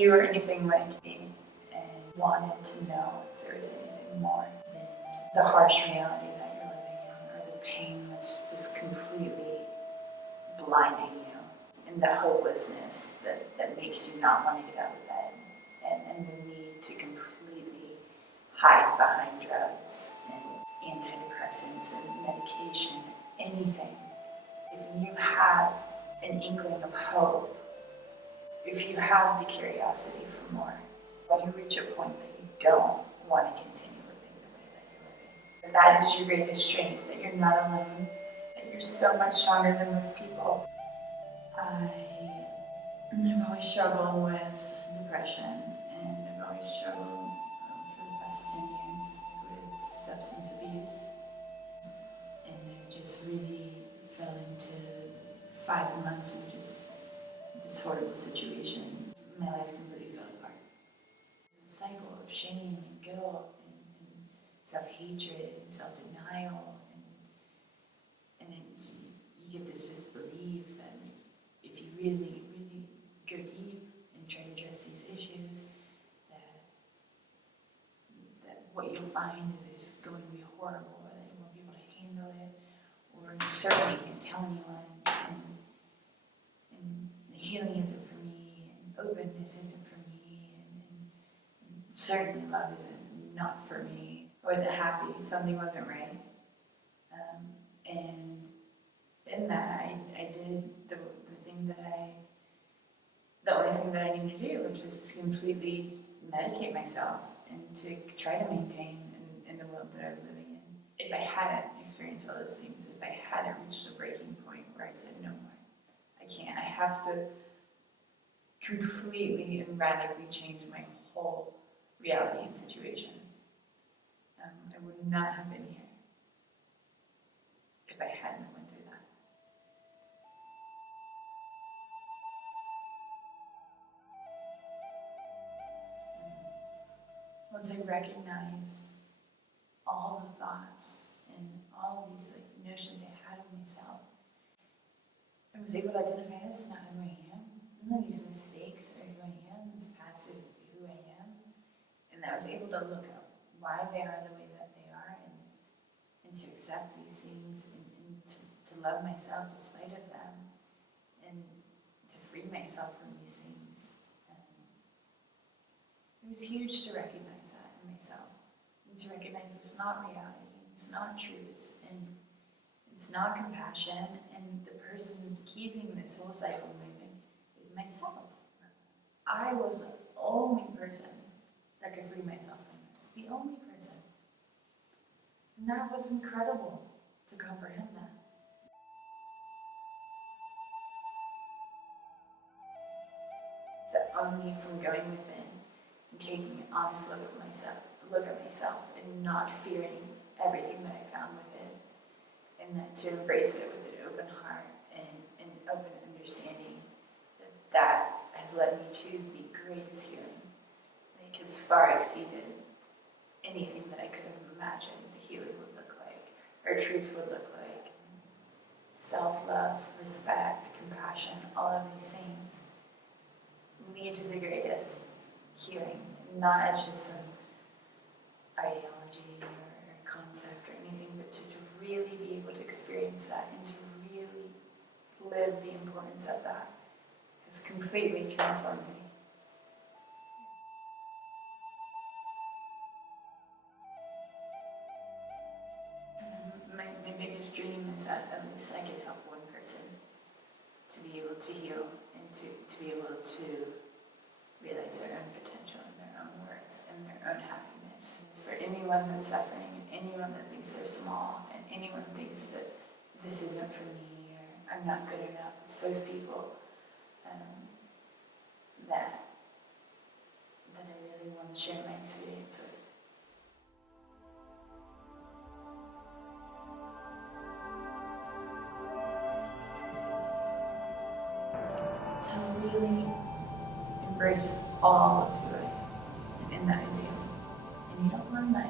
you were anything like me and wanted to know if there was anything more than the harsh reality that you're living in, or the pain that's just completely blinding you, and the hopelessness that makes you not want to get out of bed, and the need to completely hide behind drugs and antidepressants and medication, anything. If you have an inkling of hope, if you have the curiosity for more, when you reach a point that you don't want to continue living the way that you're living, that is your greatest strength, that you're not alone, that you're so much stronger than most people. I've always struggled with depression, and I've always struggled for the past 10 years with substance abuse. And I just really fell into 5 months of just this horrible situation. My life completely fell apart. It's a cycle of shame and guilt and self-hatred and self-denial. And you get this just belief that if you really, really go deep and try to address these issues, that what you'll find is it's going to be horrible, or that you won't be able to handle it, or you certainly can't tell anyone, and healing isn't for me, and openness isn't for me, and certainly love isn't not for me. I wasn't happy, something wasn't right. And in that, I did the only thing that I needed to do, which was to completely medicate myself and to try to maintain in the world that I was living in. If I hadn't experienced all those things, if I hadn't reached a breaking point where I said, no more, I can't, I have to completely and radically change my whole reality and situation, I would not have been here if I hadn't went through that. Once I recognized all the thoughts and all these notions I had of myself, I was able to identify this is not who I am. None of these mistakes are who I am. This past isn't who I am. And I was able to look up why they are the way that they are, and to accept these things, and to love myself despite of them, and to free myself from these things. It was huge to recognize that in myself, and to recognize it's not reality, it's not truth, and it's not compassion, and the person keeping this whole cycle moving is myself. I was the only person that could free myself from this, the only person. And that was incredible to comprehend that. That only from going within and taking an honest look at myself, and not fearing everything that I found within, and that to embrace it with an open heart and open understanding, that has led me to the greatest healing. Like, it's far exceeded anything that I could have imagined the healing would look like, or truth would look like. Self-love, respect, compassion, all of these things lead to the greatest healing, not as just some ideology or concept or anything, but to really be able to experience that and to really live the importance of that has completely transformed me. My biggest dream is that at least I can help one person to be able to heal, and to be able to realize their own potential and their own worth and their own happiness. It's for anyone that's suffering, and anyone that thinks they're small, and anyone thinks that this isn't for me, or I'm not good enough. It's those people that I really want to share my experience with. So really embrace all of who I am, and that is you. And you don't learn that